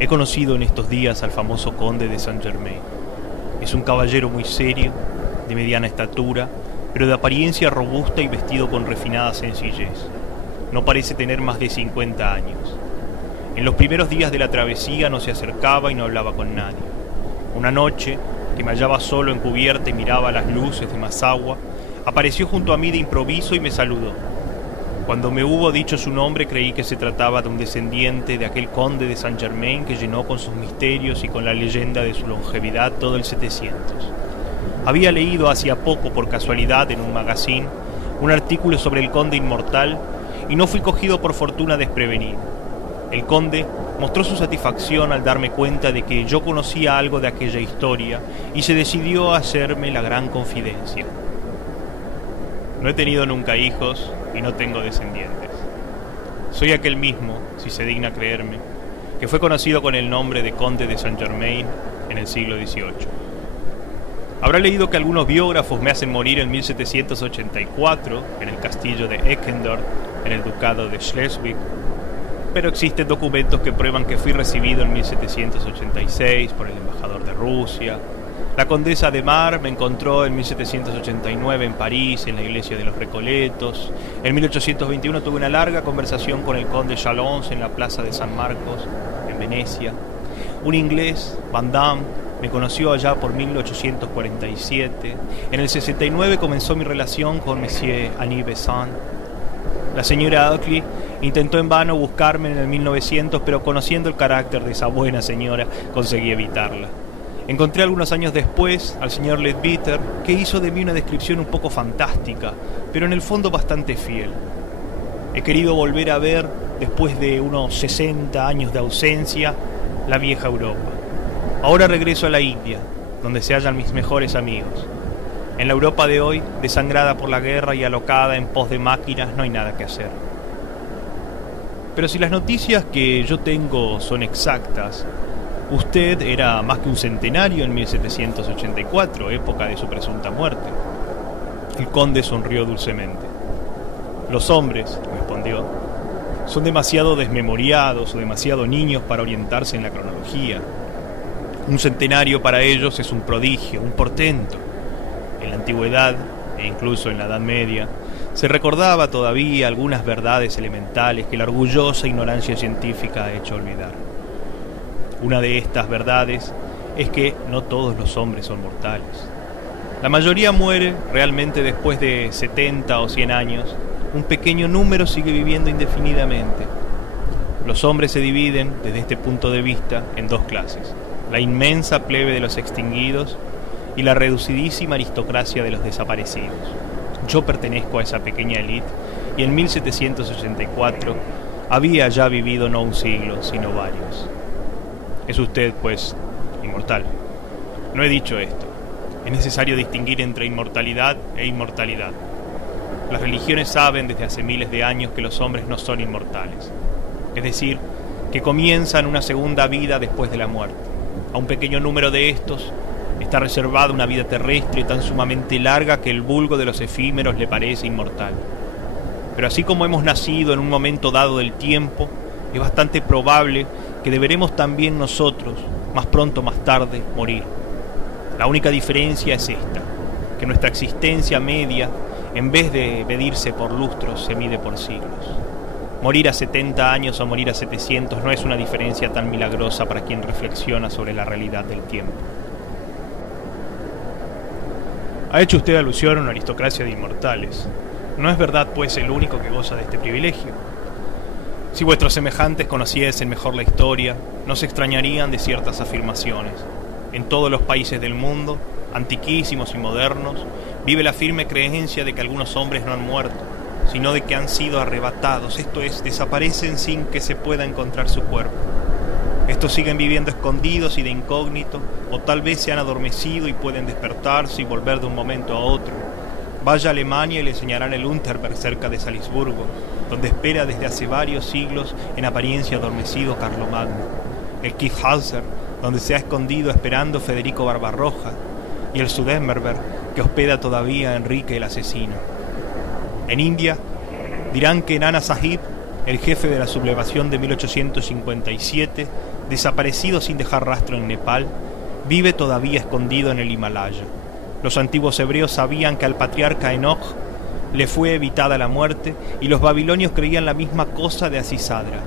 He conocido en estos días al famoso conde de Saint-Germain. Es un caballero muy serio, de mediana estatura, pero de apariencia robusta y vestido con refinada sencillez. No parece tener más de 50 años. En los primeros días de la travesía no se acercaba y no hablaba con nadie. Una noche, que me hallaba solo en cubierta y miraba las luces de Mazagua, apareció junto a mí de improviso y me saludó. Cuando me hubo dicho su nombre creí que se trataba de un descendiente de aquel conde de Saint-Germain que llenó con sus misterios y con la leyenda de su longevidad todo el 700. Había leído hacía poco por casualidad en un magazine un artículo sobre el conde inmortal y no fui cogido por fortuna desprevenido. El conde mostró su satisfacción al darme cuenta de que yo conocía algo de aquella historia y se decidió a hacerme la gran confidencia. No he tenido nunca hijos y no tengo descendientes. Soy aquel mismo, si se digna creerme, que fue conocido con el nombre de conde de Saint-Germain en el siglo XVIII. Habrá leído que algunos biógrafos me hacen morir en 1784 en el castillo de Eckendorf, en el ducado de Schleswig, pero existen documentos que prueban que fui recibido en 1786 por el embajador de Rusia. La condesa de Mar me encontró en 1789 en París, en la iglesia de los Recoletos. En 1821 tuve una larga conversación con el conde Chalons en la plaza de San Marcos, en Venecia. Un inglés, Van Damme, me conoció allá por 1847. En el 69 comenzó mi relación con Monsieur Annie Besant. La señora Oakley intentó en vano buscarme en el 1900, pero conociendo el carácter de esa buena señora, conseguí evitarla. Encontré algunos años después al señor Leadbeater, que hizo de mí una descripción un poco fantástica, pero en el fondo bastante fiel. He querido volver a ver, después de unos 60 años de ausencia, la vieja Europa. Ahora regreso a la India, donde se hallan mis mejores amigos. En la Europa de hoy, desangrada por la guerra y alocada en pos de máquinas, no hay nada que hacer. Pero si las noticias que yo tengo son exactas, usted era más que un centenario en 1784, época de su presunta muerte. El conde sonrió dulcemente. Los hombres, respondió, son demasiado desmemoriados o demasiado niños para orientarse en la cronología. Un centenario para ellos es un prodigio, un portento. En la antigüedad, e incluso en la Edad Media, se recordaba todavía algunas verdades elementales que la orgullosa ignorancia científica ha hecho olvidar. Una de estas verdades es que no todos los hombres son mortales. La mayoría muere realmente después de 70 o 100 años. Un pequeño número sigue viviendo indefinidamente. Los hombres se dividen, desde este punto de vista, en dos clases: la inmensa plebe de los extinguidos y la reducidísima aristocracia de los desaparecidos. Yo pertenezco a esa pequeña élite y en 1784 había ya vivido no un siglo, sino varios. Es usted, pues, inmortal. No he dicho esto. Es necesario distinguir entre inmortalidad e inmortalidad. Las religiones saben desde hace miles de años que los hombres no son inmortales. Es decir, que comienzan una segunda vida después de la muerte. A un pequeño número de estos está reservada una vida terrestre tan sumamente larga que el vulgo de los efímeros le parece inmortal. Pero así como hemos nacido en un momento dado del tiempo, es bastante probable que deberemos también nosotros, más pronto o más tarde, morir. La única diferencia es esta, que nuestra existencia media, en vez de medirse por lustros, se mide por siglos. Morir a 70 años o morir a 700 no es una diferencia tan milagrosa para quien reflexiona sobre la realidad del tiempo. Ha hecho usted alusión a una aristocracia de inmortales. ¿No es verdad, pues, el único que goza de este privilegio? Si vuestros semejantes conociesen mejor la historia, no se extrañarían de ciertas afirmaciones. En todos los países del mundo, antiquísimos y modernos, vive la firme creencia de que algunos hombres no han muerto, sino de que han sido arrebatados, esto es, desaparecen sin que se pueda encontrar su cuerpo. Estos siguen viviendo escondidos y de incógnito, o tal vez se han adormecido y pueden despertarse y volver de un momento a otro. Vaya a Alemania y le enseñarán el Unterberg cerca de Salisburgo, donde espera desde hace varios siglos en apariencia adormecido Carlomagno. El Kyffhäuser, donde se ha escondido esperando Federico Barbarroja, y el Sudenberg, que hospeda todavía a Enrique el asesino. En India dirán que Nana Sahib el jefe de la sublevación de 1857, desaparecido sin dejar rastro en Nepal, vive todavía escondido en el Himalaya. Los antiguos hebreos sabían que al patriarca Enoch le fue evitada la muerte y los babilonios creían la misma cosa de Asisadra.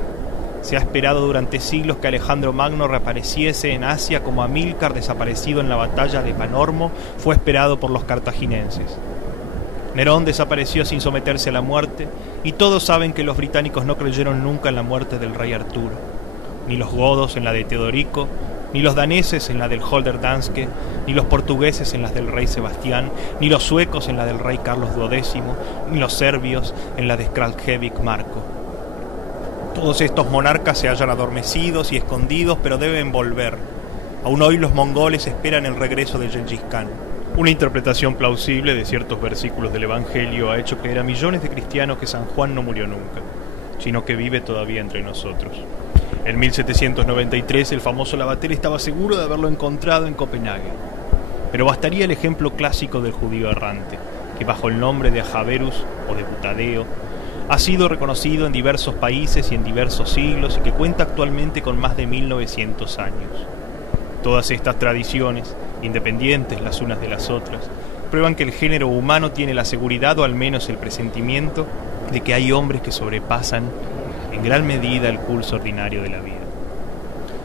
Se ha esperado durante siglos que Alejandro Magno reapareciese en Asia como Amílcar, desaparecido en la batalla de Panormo, fue esperado por los cartagineses. Nerón desapareció sin someterse a la muerte, y todos saben que los británicos no creyeron nunca en la muerte del rey Arturo, ni los godos en la de Teodorico, ni los daneses en la del Holder-Danske, ni los portugueses en las del rey Sebastián, ni los suecos en la del rey Carlos XII, ni los serbios en la de Skraljevic Marko. Todos estos monarcas se hallan adormecidos y escondidos, pero deben volver. Aún hoy los mongoles esperan el regreso de Gengis Khan. Una interpretación plausible de ciertos versículos del Evangelio ha hecho creer a millones de cristianos que San Juan no murió nunca, sino que vive todavía entre nosotros. En 1793 el famoso Lavater estaba seguro de haberlo encontrado en Copenhague. Pero bastaría el ejemplo clásico del judío errante, que bajo el nombre de Ajaverus o de Butadeo ha sido reconocido en diversos países y en diversos siglos y que cuenta actualmente con más de 1900 años. Todas estas tradiciones, independientes las unas de las otras, prueban que el género humano tiene la seguridad o al menos el presentimiento de que hay hombres que sobrepasan en gran medida el curso ordinario de la vida.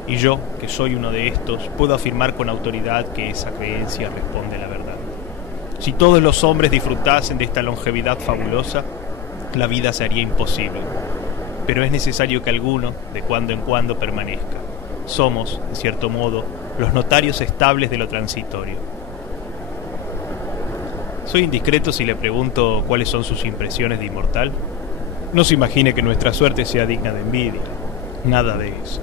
Y yo, que soy uno de estos, puedo afirmar con autoridad que esa creencia responde a la verdad. Si todos los hombres disfrutasen de esta longevidad fabulosa, la vida se haría imposible. Pero es necesario que alguno, de cuando en cuando, permanezca. Somos, en cierto modo, los notarios estables de lo transitorio. ¿Soy indiscreto si le pregunto cuáles son sus impresiones de inmortal? No se imagine que nuestra suerte sea digna de envidia. Nada de eso.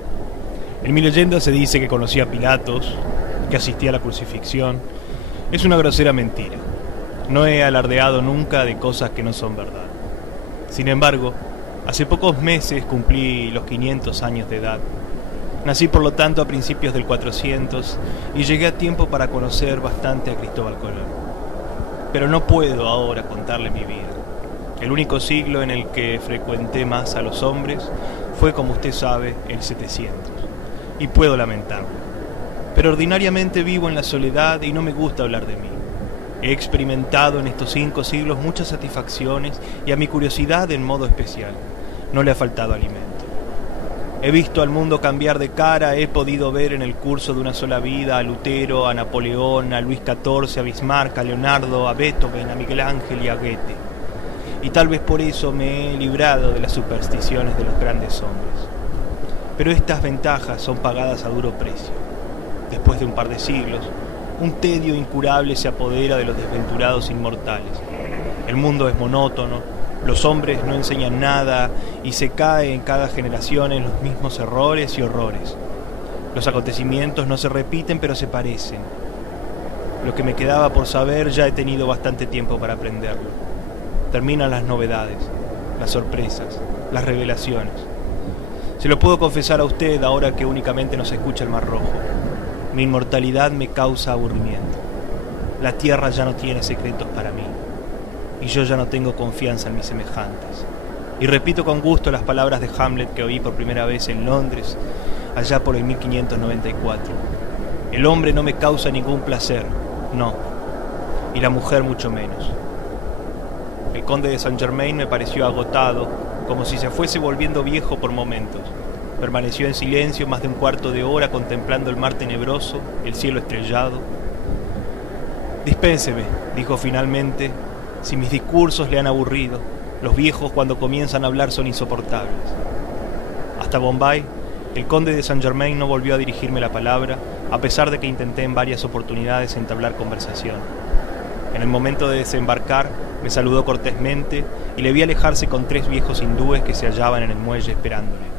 En mi leyenda se dice que conocí a Pilatos, que asistí a la crucifixión. Es una grosera mentira. No he alardeado nunca de cosas que no son verdad. Sin embargo, hace pocos meses cumplí los 500 años de edad. Nací por lo tanto a principios del 400 y llegué a tiempo para conocer bastante a Cristóbal Colón. Pero no puedo ahora contarle mi vida. El único siglo en el que frecuenté más a los hombres fue, como usted sabe, el 700. Y puedo lamentarlo. Pero ordinariamente vivo en la soledad y no me gusta hablar de mí. He experimentado en estos 5 siglos muchas satisfacciones y a mi curiosidad en modo especial. No le ha faltado alimento. He visto al mundo cambiar de cara, he podido ver en el curso de una sola vida a Lutero, a Napoleón, a Luis XIV, a Bismarck, a Leonardo, a Beethoven, a Miguel Ángel y a Goethe. Y tal vez por eso me he librado de las supersticiones de los grandes hombres. Pero estas ventajas son pagadas a duro precio. Después de un par de siglos, un tedio incurable se apodera de los desventurados inmortales. El mundo es monótono, los hombres no enseñan nada y se cae en cada generación en los mismos errores y horrores. Los acontecimientos no se repiten, pero se parecen. Lo que me quedaba por saber ya he tenido bastante tiempo para aprenderlo. Terminan las novedades, las sorpresas, las revelaciones. Se lo puedo confesar a usted ahora que únicamente nos escucha el Mar Rojo. Mi inmortalidad me causa aburrimiento. La tierra ya no tiene secretos para mí. Y yo ya no tengo confianza en mis semejantes. Y repito con gusto las palabras de Hamlet que oí por primera vez en Londres, allá por el 1594. El hombre no me causa ningún placer, no. Y la mujer mucho menos. El conde de Saint-Germain me pareció agotado, como si se fuese volviendo viejo por momentos. Permaneció en silencio más de un cuarto de hora contemplando el mar tenebroso, el cielo estrellado. Dispénseme, dijo finalmente, si mis discursos le han aburrido. Los viejos cuando comienzan a hablar son insoportables. Hasta Bombay, el conde de Saint-Germain no volvió a dirigirme la palabra, a pesar de que intenté en varias oportunidades entablar conversación. En el momento de desembarcar, me saludó cortésmente y le vi alejarse con 3 viejos hindúes que se hallaban en el muelle esperándole.